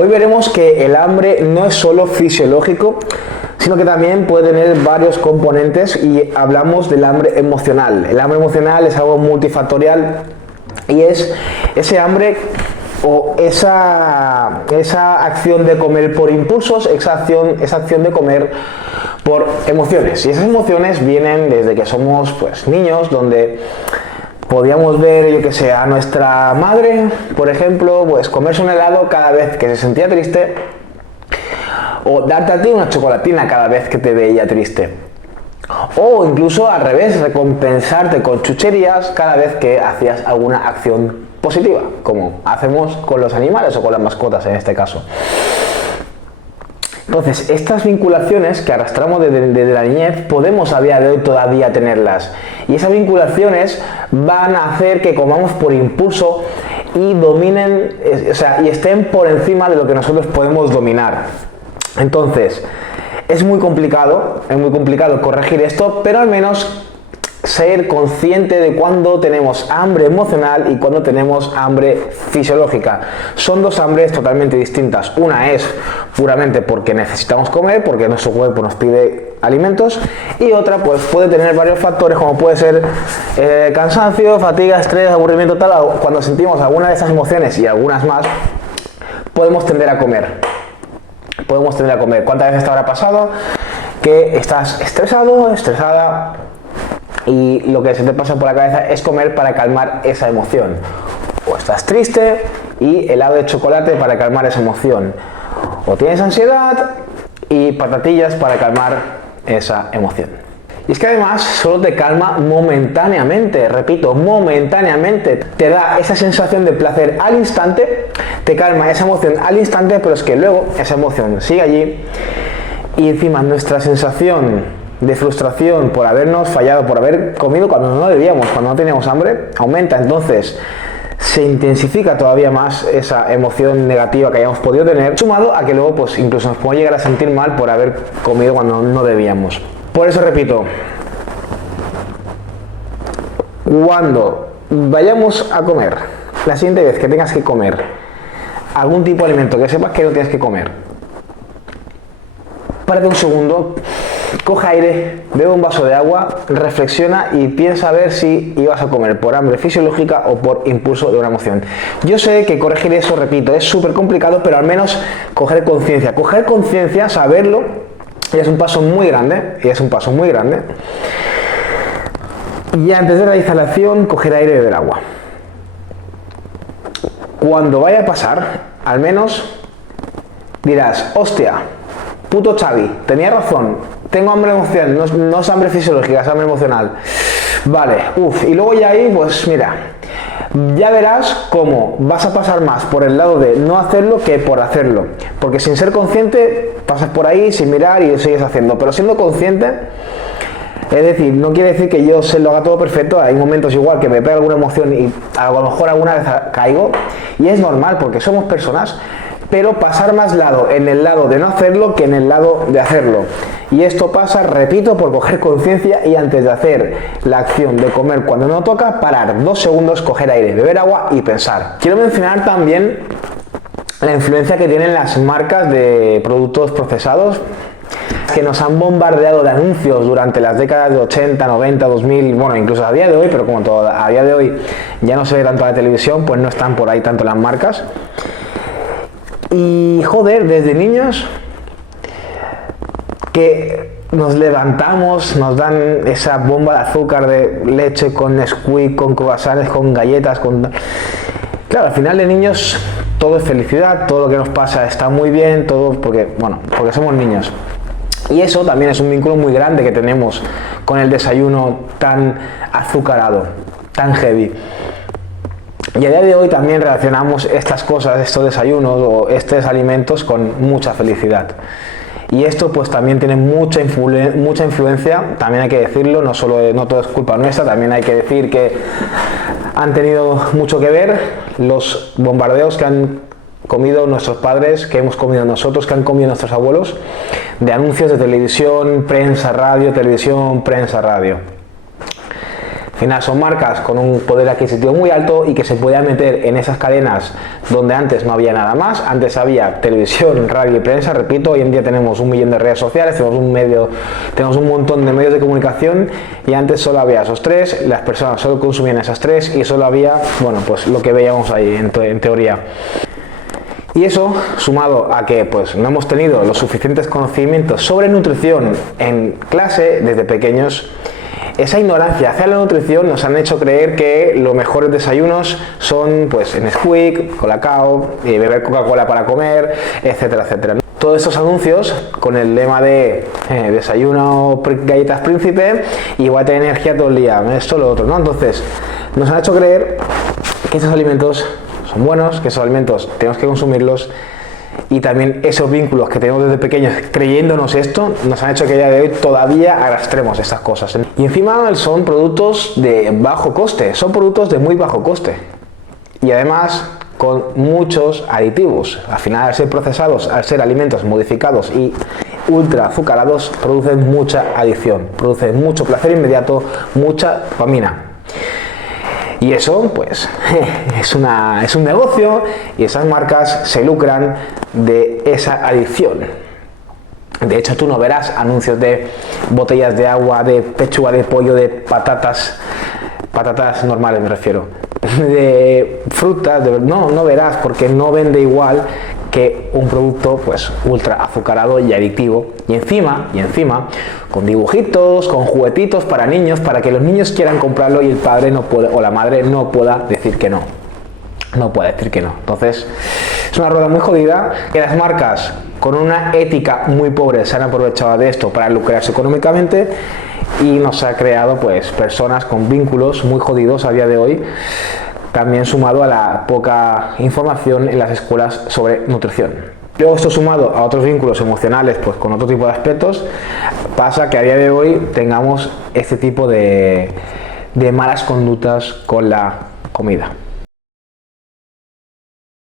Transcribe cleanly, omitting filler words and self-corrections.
Hoy veremos que el hambre no es solo fisiológico, sino que también puede tener varios componentes, y hablamos del hambre emocional. El hambre emocional es algo multifactorial y es ese hambre o esa acción de comer por impulsos, esa acción de comer por emociones. Y esas emociones vienen desde que somos niños, donde podíamos ver, yo que sé, a nuestra madre, por ejemplo, comerse un helado cada vez que se sentía triste, o darte a ti una chocolatina cada vez que te veía triste. O incluso al revés, recompensarte con chucherías cada vez que hacías alguna acción positiva, como hacemos con los animales o con las mascotas en este caso. Entonces, estas vinculaciones que arrastramos desde la niñez, podemos a día de hoy todavía tenerlas. Y esas vinculaciones van a hacer que comamos por impulso y dominen, y estén por encima de lo que nosotros podemos dominar. Entonces, es muy complicado corregir esto, pero al menos ser consciente de cuándo tenemos hambre emocional y cuándo tenemos hambre fisiológica. Son dos hambres totalmente distintas. Una es puramente porque necesitamos comer, porque nuestro cuerpo nos pide alimentos, y otra puede tener varios factores, como puede ser cansancio, fatiga, estrés, aburrimiento, tal. Cuando sentimos alguna de esas emociones y algunas más, podemos tender a comer. ¿Cuántas veces te habrá pasado que estás estresado, estresada, y lo que se te pasa por la cabeza es comer para calmar esa emoción? O estás triste y helado de chocolate para calmar esa emoción. O tienes ansiedad y patatillas para calmar esa emoción. Y es que además solo te calma momentáneamente, repito, momentáneamente. Te da esa sensación de placer al instante, te calma esa emoción al instante, pero es que luego esa emoción sigue allí, y encima nuestra sensación de frustración por habernos fallado, por haber comido cuando no debíamos, cuando no teníamos hambre, aumenta. Entonces se intensifica todavía más esa emoción negativa que hayamos podido tener, sumado a que luego incluso nos podemos llegar a sentir mal por haber comido cuando no debíamos. Por eso repito, cuando vayamos a comer, la siguiente vez que tengas que comer algún tipo de alimento que sepas que no tienes que comer, párate un segundo, coge aire, bebe un vaso de agua, reflexiona y piensa a ver si ibas a comer por hambre fisiológica o por impulso de una emoción. Yo sé que corregir eso, repito, es súper complicado, pero al menos coger conciencia, saberlo, y es un paso muy grande, Y antes de realizar la acción, coger aire y beber agua. Cuando vaya a pasar, al menos dirás: hostia, puto Xavi, tenía razón, tengo hambre emocional, no es hambre fisiológica, es hambre emocional. Vale, y luego ya ahí, mira, ya verás cómo vas a pasar más por el lado de no hacerlo que por hacerlo. Porque sin ser consciente, pasas por ahí sin mirar y lo sigues haciendo. Pero siendo consciente, es decir, no quiere decir que yo lo haga todo perfecto. Hay momentos igual que me pega alguna emoción y a lo mejor alguna vez caigo. Y es normal porque somos personas. Pero pasar más en el lado de no hacerlo que en el lado de hacerlo. Y esto pasa, repito, por coger conciencia y antes de hacer la acción de comer cuando no toca, parar 2 segundos, coger aire, beber agua y pensar. Quiero mencionar también la influencia que tienen las marcas de productos procesados, que nos han bombardeado de anuncios durante las décadas de 80, 90, 2000, incluso a día de hoy, pero como a día de hoy ya no se ve tanto la televisión, pues no están por ahí tanto las marcas. Y joder, desde niños que nos levantamos, nos dan esa bomba de azúcar, de leche con Nesquik, con croissants, con galletas, Claro, al final de niños todo es felicidad, todo lo que nos pasa está muy bien, todo porque somos niños. Y eso también es un vínculo muy grande que tenemos con el desayuno tan azucarado, tan heavy. Y a día de hoy también relacionamos estas cosas, estos desayunos o estos alimentos con mucha felicidad. Y esto también tiene mucha influencia, también hay que decirlo, no todo es culpa nuestra, también hay que decir que han tenido mucho que ver los bombardeos que han comido nuestros padres, que hemos comido nosotros, que han comido nuestros abuelos, de anuncios de televisión, prensa, radio, televisión, prensa, radio. Al final son marcas con un poder adquisitivo muy alto y que se pueden meter en esas cadenas donde antes no había nada más. Antes había televisión, radio y prensa, repito, hoy en día tenemos 1 millón de redes sociales, tenemos un montón de medios de comunicación y antes solo había esos 3, las personas solo consumían esas 3 y solo había, bueno, pues lo que veíamos ahí en teoría. Y eso, sumado a que pues no hemos tenido los suficientes conocimientos sobre nutrición en clase desde pequeños, esa ignorancia hacia la nutrición nos han hecho creer que los mejores desayunos son pues Nesquik, Colacao, beber Coca-Cola para comer, etcétera, etcétera. Todos estos anuncios con el lema de desayuno galletas príncipe y voy a tener energía todo el día, esto, lo otro, ¿no? Entonces, nos han hecho creer que estos alimentos son buenos, que esos alimentos tenemos que consumirlos. Y también esos vínculos que tenemos desde pequeños creyéndonos esto nos han hecho que a día de hoy todavía arrastremos estas cosas. Y encima son productos de bajo coste, son productos de muy bajo coste y además con muchos aditivos. Al final, al ser procesados, al ser alimentos modificados y ultra azucarados, producen mucha adicción, producen mucho placer inmediato, mucha dopamina. Y eso, pues, es un negocio y esas marcas se lucran de esa adicción. De hecho, tú no verás anuncios de botellas de agua, de pechuga de pollo, de patatas normales me refiero, de frutas, no verás porque no vende igual que un producto pues ultra azucarado y adictivo y encima con dibujitos, con juguetitos para niños, para que los niños quieran comprarlo y el padre no puede o la madre no pueda decir que no. No puede decir que no. Entonces es una rueda muy jodida que las marcas con una ética muy pobre se han aprovechado de esto para lucrarse económicamente y nos ha creado pues personas con vínculos muy jodidos a día de hoy. También sumado a la poca información en las escuelas sobre nutrición. Luego esto sumado a otros vínculos emocionales pues con otro tipo de aspectos, pasa que a día de hoy tengamos este tipo de malas conductas con la comida.